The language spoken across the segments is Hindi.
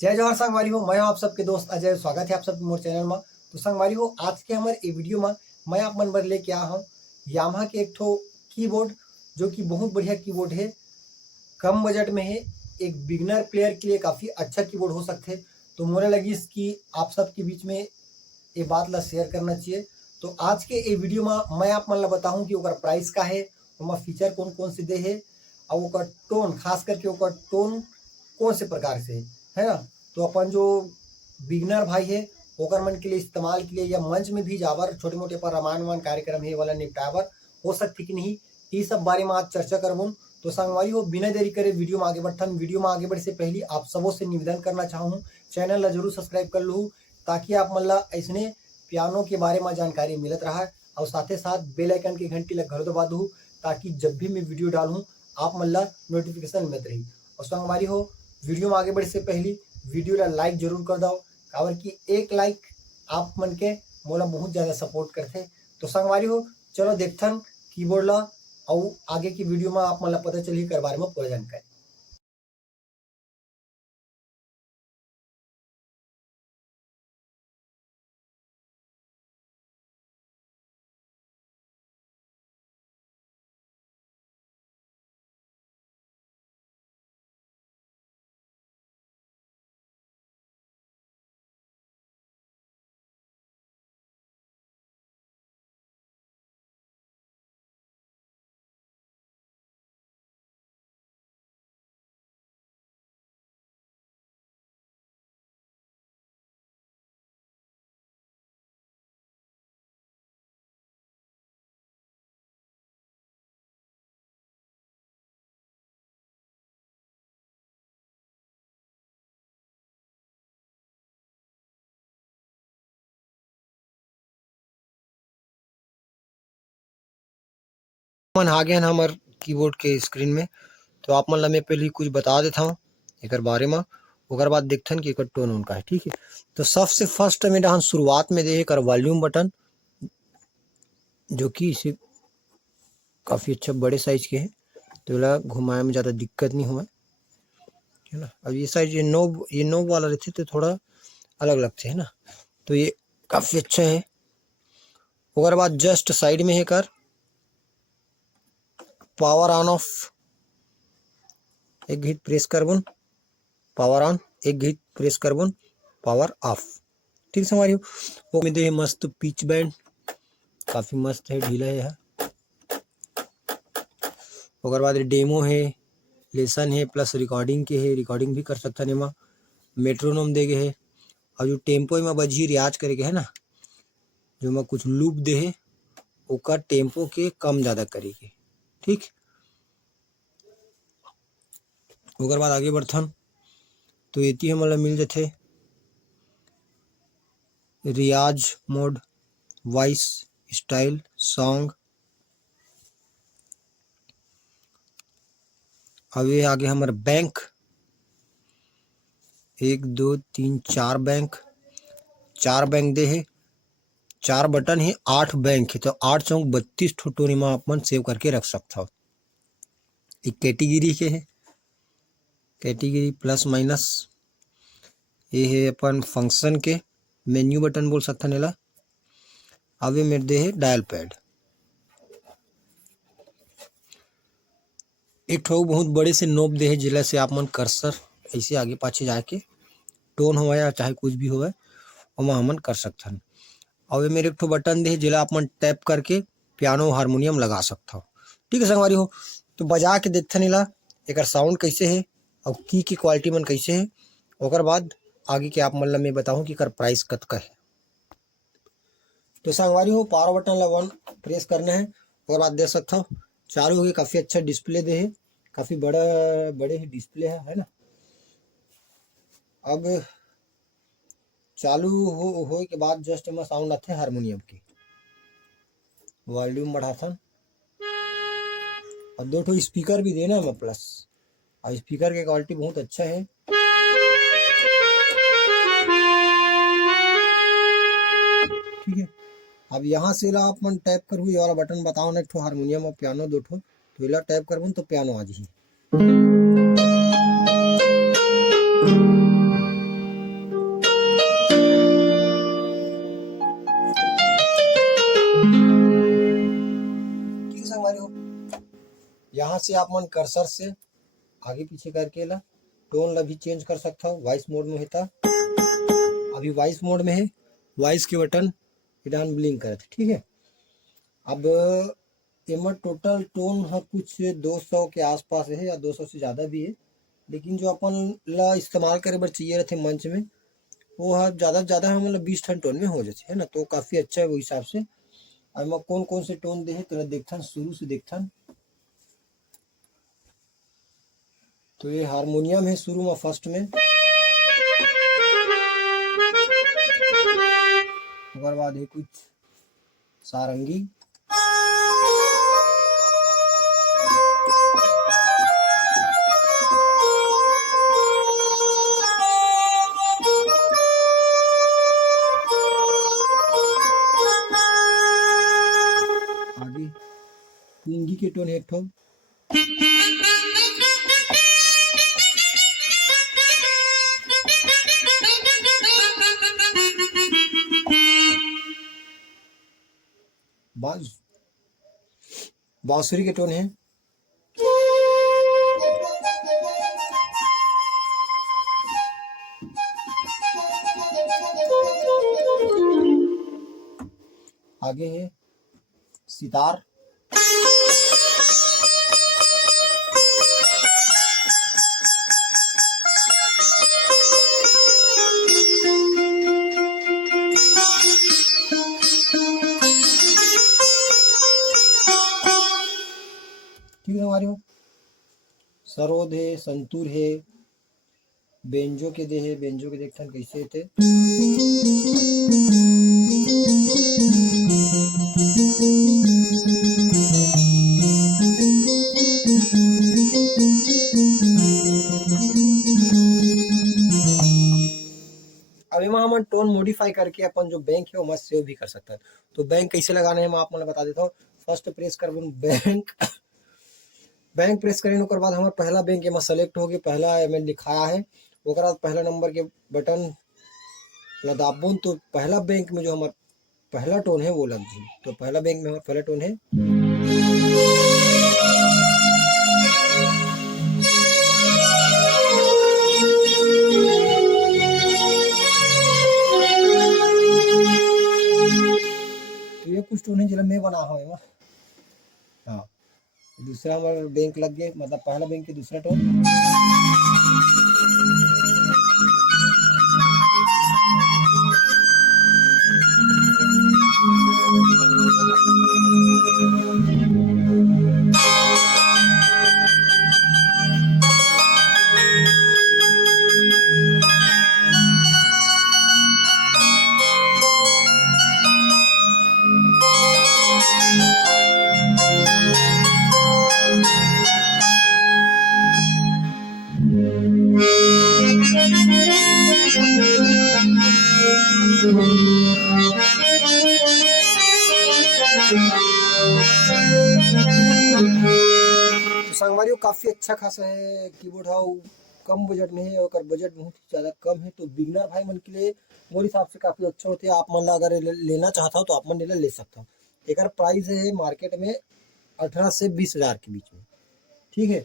जय जवाहर संगवारी हो। मैं आप सबके दोस्त अजय। स्वागत है आप सबके मोर चैनल में। तो संगवारी हो, आज के हमारे ए वीडियो में मैं आप मन बर लेके आया हूँ यामाहा के एक ठो कीबोर्ड, जो कि बहुत बढ़िया कीबोर्ड है। कम बजट में है, एक बिगनर प्लेयर के लिए काफ़ी अच्छा कीबोर्ड हो सकते हैं। तो मोरे लगी इसकी आप सबके बीच में ये बात ला शेयर करना चाहिए। तो आज के ये वीडियो में मैं आप मन ला बताऊँ कि ओकर प्राइस का है, ओमा फीचर कौन कौन से दे है, और ओकर टोन, खास करके ओकर टोन कौन से प्रकार से है ना। तो अपन जो बिगनर भाई है ओकर मन के लिए इस्तेमाल के लिए या मंच में भी जावर छोटे मोटे पर रामायण कार्यक्रम है वाला निपटावर हो सकती कि नहीं, ये सब बारे में आज चर्चा करबून। तो संगवारी हो, बिना देरी करे वीडियो में आगे बढ़थन। वीडियो में आगे बढ़े से पहले आप सबों से निवेदन करना चाहूँ, चैनल ला जरूर सब्सक्राइब कर लूँ, ताकि आप मन ला ऐसने पियानो के बारे में जानकारी मिलत रहा है। और साथ ही साथ बेल आइकन की घंटी ला घर दबा दूँ, ताकि जब भी मैं वीडियो डालूँ आप मन ला नोटिफिकेशन मिलत रही। और संगवारी हो, वीडियो में आगे बढ़े से पहले वीडियो ला लाइक जरूर कर दो, काबर कि एक लाइक आप मन के मोला बहुत ज़्यादा सपोर्ट करते। तो संगवारी हो, चलो देखथन कीबोर्ड ला, और आगे की वीडियो में आप मन ला पता चली कर बारे में पूरा जानकारी। मन आ गए हमार कीबोर्ड के स्क्रीन में। तो आप मन ला मैं पहले कुछ बता देता हूँ एक बारे में, ओकर बाद देखथन कि एक टोन उनका है। ठीक है, तो सबसे फर्स्ट में डाहन शुरुआत में दे कर वॉल्यूम बटन, जो कि इसे काफ़ी अच्छा बड़े साइज के है, तो इला घुमाए में ज़्यादा दिक्कत नहीं हुआ है ना। अब ये साइज ये नोब वाला रहते तो थोड़ा अलग लगते है ना, तो ये काफ़ी अच्छा है। ओकर बाद जस्ट साइड में है कर पावर ऑन ऑफ, एक घीट प्रेस करबुन पावर ऑन, एक घीट प्रेस करबुन पावर ऑफ। ठीक समझ हो। वो में दे मस्त पिच बैंड, काफ़ी मस्त है, ढीला है। ओकर बाद डेमो है, लेसन है, प्लस रिकॉर्डिंग के है, रिकॉर्डिंग भी कर सकता है। मेट्रोनोम दे गए है, और जो टेम्पो में बजी रियाज करे है ना, जो में कुछ लूप दे है ओकर टेम्पो के कम ज़्यादा करेगी। ठीक, ओकर बाद आगे बढ़थन तो ये हमला मिल जाते रियाज मोड, वॉइस, स्टाइल, सॉन्ग। अब ये आगे हमारे बैंक, 1 2 3 4 बैंक, 4 बैंक दे है, 4 बटन है, 8 बैंक है, तो 8 चौक 32 ठोटोरी में अपन सेव करके रख सकता हो। एक कैटेगरी के है, कैटेगरी प्लस माइनस, ये है अपन फंक्शन के मेन्यू बटन बोल सकते नेला। अब ये मेरे दे है डायल पैड, एक ठो बहुत बड़े से नोब दे है, जिला से आप मन कर्सर ऐसे आगे पाछे जाके टोन हो या चाहे कुछ भी हो वहाँ हमन कर सकते हैं। और ये मेरे एक ठो बटन दे है, जिला आप मन टैप करके पियानो हारमोनियम लगा सकता हो। ठीक है संगवारी हो, तो बजा के देखते नीला एक साउंड कैसे है और की क्वालिटी मन कैसे है। ओकर बाद आगे के आप मन ला मैं बताऊँ कि कर प्राइस कतका है। तो संगवारी हो, पावर बटन ला 1 प्रेस करना है, और बाद देख सकता हो चालू हो गया। काफ़ी अच्छा डिस्प्ले दे है, काफ़ी बड़े ही डिस्प्ले है ना। अब चालू हो के बाद जस्ट में साउंड आते हैं हारमोनियम की। वॉल्यूम बढ़ाथन, और 2 ठो स्पीकर भी देना है प्लस, और स्पीकर की क्वालिटी बहुत अच्छा है। ठीक है, अब यहाँ से ला आप मन टैप करूँ ये वाला बटन बताओ ना, एक ठो हारमोनियम और पियानो 2 ठो, तो इला टैप करूँ तो पियानो आ जी। से आप मन कर्सर से आगे पीछे करके ला टोन ला भी चेंज कर सकता हो। वॉइस मोड में है अभी वॉइस मोड में है, वॉइस के बटन इधर ब्लिंक करे थे। ठीक है, अब एमा टोटल टोन है कुछ 200 के आसपास है या 200 से ज़्यादा भी है, लेकिन जो अपन ला इस्तेमाल करे बर चाहिए रहते मंच में वो है ज़्यादा से ज़्यादा मतलब 20 ठन टोन में हो जाते है ना, तो काफ़ी अच्छा है वो हिसाब से। अब कौन कौन से टोन दे है तो देखथन, शुरू से देखथन। तो ये हारमोनियम है शुरू में फर्स्ट में, उसके बाद है कुछ सारंगी, आगे पुंगी के टोन है एक ठो, बांसुरी के टोन है, आगे है सितार, ठीक है हमारी हो, सरोद है, संतूर है, बेंजो के दे है, बेंजो के देखते हैं कैसे थे। अब एमा हम टोन मॉडिफाई करके अपन जो बैंक है वो मस्त सेव भी कर सकते हैं। तो बैंक कैसे लगाना है मैं आप बता देता हूँ। फर्स्ट प्रेस कर बैंक बैंक प्रेस करने के बाद हमारा पहला बैंक में सेलेक्ट हो गया, पहला में लिखाया है, ओकर बाद पहला नंबर के बटन दाबून तो पहला बैंक में जो हमारा पहला टोन है वो लग जी। तो पहला बैंक में हमारा पहला टोन है, तो ये कुछ टोन है जिला मैं बना हुआ है। हाँ, दूसरा हमारा बैंक लग गया, मतलब पहला बैंक के दूसरा टोन, तो संगवारियों काफी अच्छा खासा है कीबोर्ड है, कम बजट में है और बजट बहुत ज्यादा कम है। तो बिगनर भाई मन के लिए मोर हिसाब से काफी अच्छा होते है। आप मन अगर लेना चाहता हो तो आप मन ले सकता हो। एक प्राइस है मार्केट में 18 से 20 हज़ार के बीच में। ठीक है,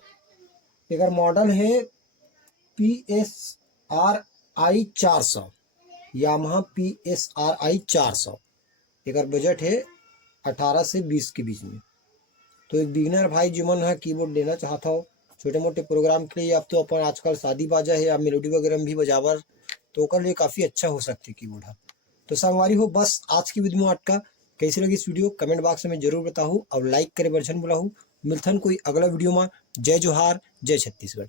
एक मॉडल है PSRI 400, यामाहा PSRI 400, एक बजट है 18 से 20 के बीच में। तो एक बिगनर भाई जो मन है कीबोर्ड लेना चाहता हो छोटे मोटे प्रोग्राम के लिए, अब तो अपन आजकल शादी बाजा है या मेलोडी वगैरह में भी बजावर, तो ओकर लिए काफ़ी अच्छा हो सकती है कीबोर्ड है। तो संगवारी हो बस आज की वीडियो में अटका। कैसी लगी इस वीडियो कमेंट बॉक्स में जरूर बताओ और लाइक करे बर्जन बुलाऊ। मिलथन कोई अगला वीडियो में। जय जोहार, जय छत्तीसगढ़।